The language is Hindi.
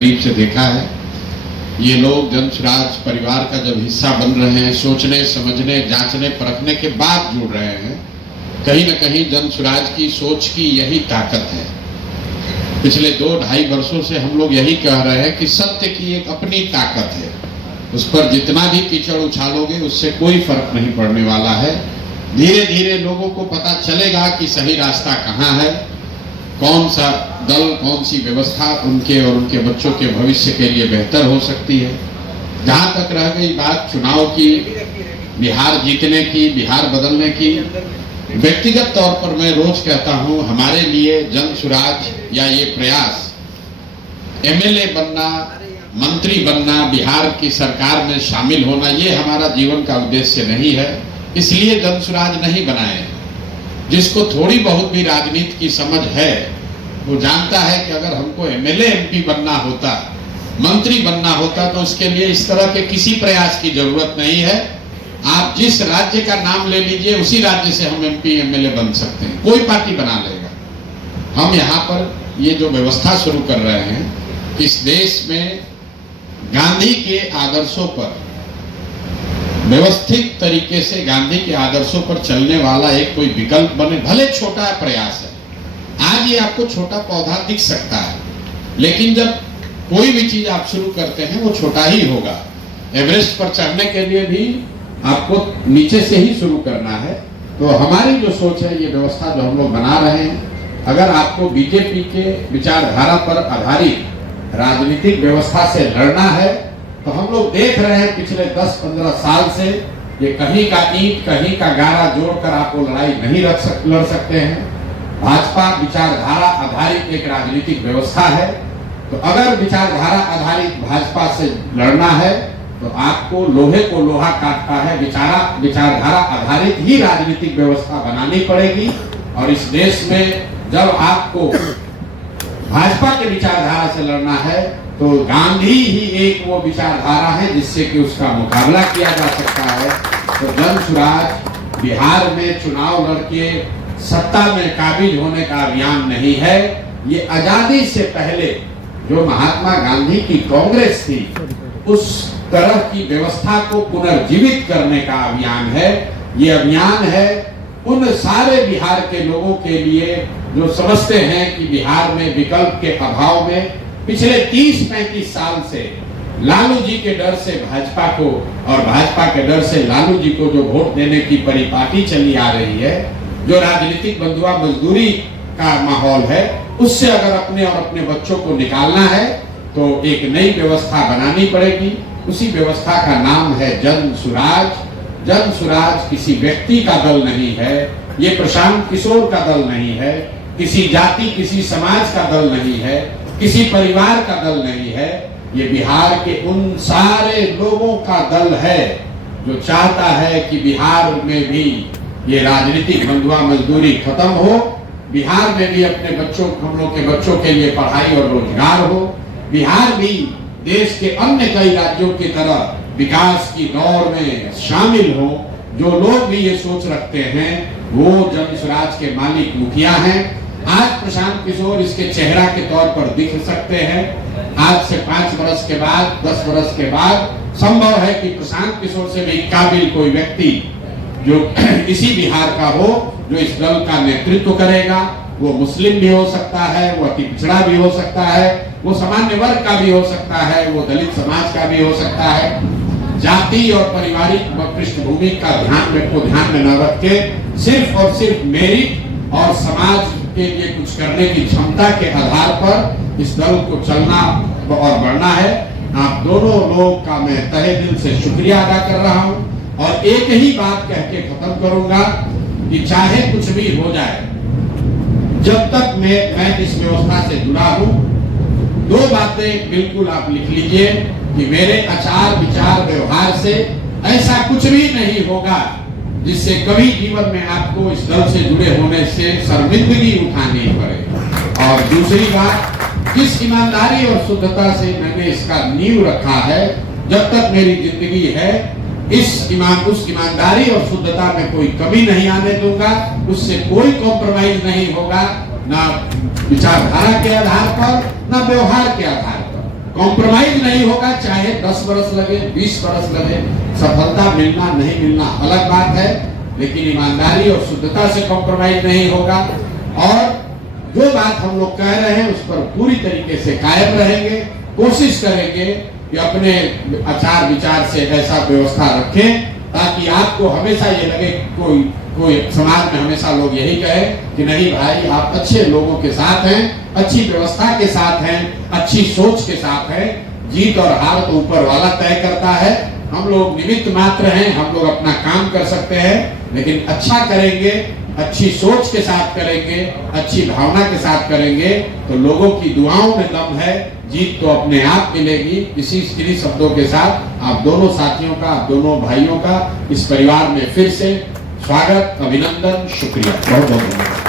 करीब से देखा है। ये लोग जन स्वराज परिवार का जब हिस्सा बन रहे हैं, सोचने समझने जांचने परखने के बाद जुड़ रहे हैं, कहीं न कहीं जन स्वराज की सोच की यही ताकत है। पिछले 2-2.5 वर्षों से हम लोग यही कह रहे हैं कि सत्य की एक अपनी ताकत है, उस पर जितना भी कीचड़ उछालोगे उससे कोई फर्क नहीं पड़ने वाला है। धीरे धीरे लोगों को पता चलेगा कि सही रास्ता कहाँ है, कौन सा दल, कौन सी व्यवस्था उनके और उनके बच्चों के भविष्य के लिए बेहतर हो सकती है। जहाँ तक रह गई बात चुनाव की, बिहार जीतने की, बिहार बदलने की, व्यक्तिगत तौर पर मैं रोज कहता हूँ, हमारे लिए जन स्वराज या ये प्रयास एमएलए बनना, मंत्री बनना, बिहार की सरकार में शामिल होना, ये हमारा जीवन का उद्देश्य नहीं है। इसलिए जन स्वराज नहीं बनाए। जिसको थोड़ी बहुत भी राजनीति की समझ है वो जानता है कि अगर हमको एमएलए एमपी बनना होता, मंत्री बनना होता, तो उसके लिए इस तरह के किसी प्रयास की जरूरत नहीं है। आप जिस राज्य का नाम ले लीजिए, उसी राज्य से हम एमपी एमएलए बन सकते हैं, कोई पार्टी बना लेगा। हम यहाँ पर ये जो व्यवस्था शुरू कर रहे हैं, इस देश में गांधी के आदर्शों पर, व्यवस्थित तरीके से गांधी के आदर्शों पर चलने वाला एक कोई विकल्प बने, भले छोटा प्रयास है। आज ये आपको छोटा पौधा दिख सकता है, लेकिन जब कोई भी चीज आप शुरू करते हैं वो छोटा ही होगा। एवरेस्ट पर चढ़ने के लिए भी आपको नीचे से ही शुरू करना है। तो हमारी जो सोच है, ये व्यवस्था जो हम लोग बना रहे हैं, अगर आपको बीजेपी के विचारधारा पर आधारित राजनीतिक व्यवस्था से लड़ना है, तो हम लोग देख रहे हैं पिछले 10-15 साल से, ये कहीं का ईंट कहीं का गारा जोड़कर आपको लड़ाई नहीं लड़ सकते हैं। भाजपा विचारधारा आधारित एक राजनीतिक व्यवस्था है, तो अगर विचारधारा आधारित भाजपा से लड़ना है तो आपको लोहे को लोहा काटता है, विचारधारा आधारित ही राजनीतिक व्यवस्था बनानी पड़ेगी। और इस देश में जब आपको भाजपा के विचारधारा से लड़ना है, तो गांधी ही एक वो विचारधारा है जिससे कि उसका मुकाबला किया जा सकता है। तो जन स्वराज बिहार में चुनाव लड़के सत्ता में काबिज होने का अभियान नहीं है। ये आजादी से पहले जो महात्मा गांधी की कांग्रेस थी, उस तरह की व्यवस्था को पुनर्जीवित करने का अभियान है। ये अभियान है उन सारे बिहार के लोगों के लिए जो समझते हैं कि बिहार में विकल्प के अभाव में पिछले 30-35 साल से लालू जी के डर से भाजपा को और भाजपा के डर से लालू जी को जो वोट देने की परिपाटी चली आ रही है, जो राजनीतिक बंधुआ मजदूरी का माहौल है, उससे अगर अपने और अपने बच्चों को निकालना है तो एक नई व्यवस्था बनानी पड़ेगी। उसी व्यवस्था का नाम है जन स्वराज। जन स्वराज किसी व्यक्ति का दल नहीं है, ये प्रशांत किशोर का दल नहीं है, किसी जाति किसी समाज का दल नहीं है, किसी परिवार का दल नहीं है। ये बिहार के उन सारे लोगों का दल है जो चाहता है कि बिहार में भी ये राजनीतिक बंधुआ मजदूरी खत्म हो, बिहार में भी अपने बच्चों, हम लोग के बच्चों के लिए पढ़ाई और रोजगार हो, बिहार भी देश के अन्य कई राज्यों की तरह विकास की दौड़ में शामिल हो। जो लोग भी ये सोच रखते हैं वो जन स्वराज के मालिक मुखिया हैं। आज प्रशांत किशोर इसके चेहरा के तौर पर दिख सकते हैं। आज से 5 वर्ष के बाद, 10 वर्ष के बाद संभव है कि प्रशांत किशोर से भी काबिल कोई व्यक्ति जो इसी बिहार का हो, जो इस दल का नेतृत्व करेगा। वो मुस्लिम भी हो सकता है, वो अति पिछड़ा भी हो सकता है, वो सामान्य वर्ग का भी हो सकता है, वो दलित समाज का भी हो सकता है। जाति और पारिवारिक पृष्ठभूमि का ध्यान में न रख के सिर्फ और सिर्फ मेरिट और समाज के लिए कुछ करने की क्षमता के आधार पर इस दल को चलना और बढ़ना है। आप दोनों लोग का मैं तहे दिल से शुक्रिया अदा कर रहा हूं और एक ही बात कह के खत्म करूंगा कि चाहे कुछ भी हो जाए, जब तक मैं इस व्यवस्था से जुड़ा हूं, 2 बातें बिल्कुल आप लिख लीजिए कि मेरे आचार विचार व्यवहार से ऐसा कुछ भी नहीं होगा जिससे कभी जीवन में आपको इस दल से जुड़े होने से शर्मिंदगी उठानी पड़े। और दूसरी बात, जिस ईमानदारी और शुद्धता से मैंने इसका नींव रखा है, जब तक मेरी जिंदगी है, उस ईमानदारी और शुद्धता में कोई कमी नहीं आने दूंगा। उससे कोई कॉम्प्रोमाइज नहीं होगा, ना विचारधारा के आधार पर, ना व्यवहार के आधार पर। कॉम्प्रोमाइज नहीं होगा, चाहे 10 बरस लगे, 20 बरस लगे, सफलता मिलना नहीं मिलना अलग बात है, लेकिन ईमानदारी और शुद्धता से कॉम्प्रोमाइज नहीं होगा। और जो बात हम लोग कह रहे हैं उस पर पूरी तरीके से कायम रहेंगे, कोशिश करेंगे कि अपने आचार विचार से ऐसा व्यवस्था रखें ताकि आपको हमेशा ये लगे, कोई समाज में हमेशा लोग यही कहे कि नहीं भाई आप अच्छे लोगों के साथ हैं, अच्छी व्यवस्था के साथ हैं, अच्छी सोच के साथ हैं। जीत और हार तो ऊपर वाला तय करता है, हम लोग निमित्त मात्र हैं, हम लोग अपना काम कर सकते हैं, लेकिन अच्छा करेंगे, अच्छी सोच के साथ करेंगे, अच्छी भावना के साथ करेंगे तो लोगों की दुआओं में दम है, जीत तो अपने आप मिलेगी। इन्हीं शब्दों के साथ आप दोनों साथियों का, आप दोनों भाइयों का इस परिवार में फिर से स्वागत, अभिनंदन, शुक्रिया, बहुत बहुत धन्यवाद।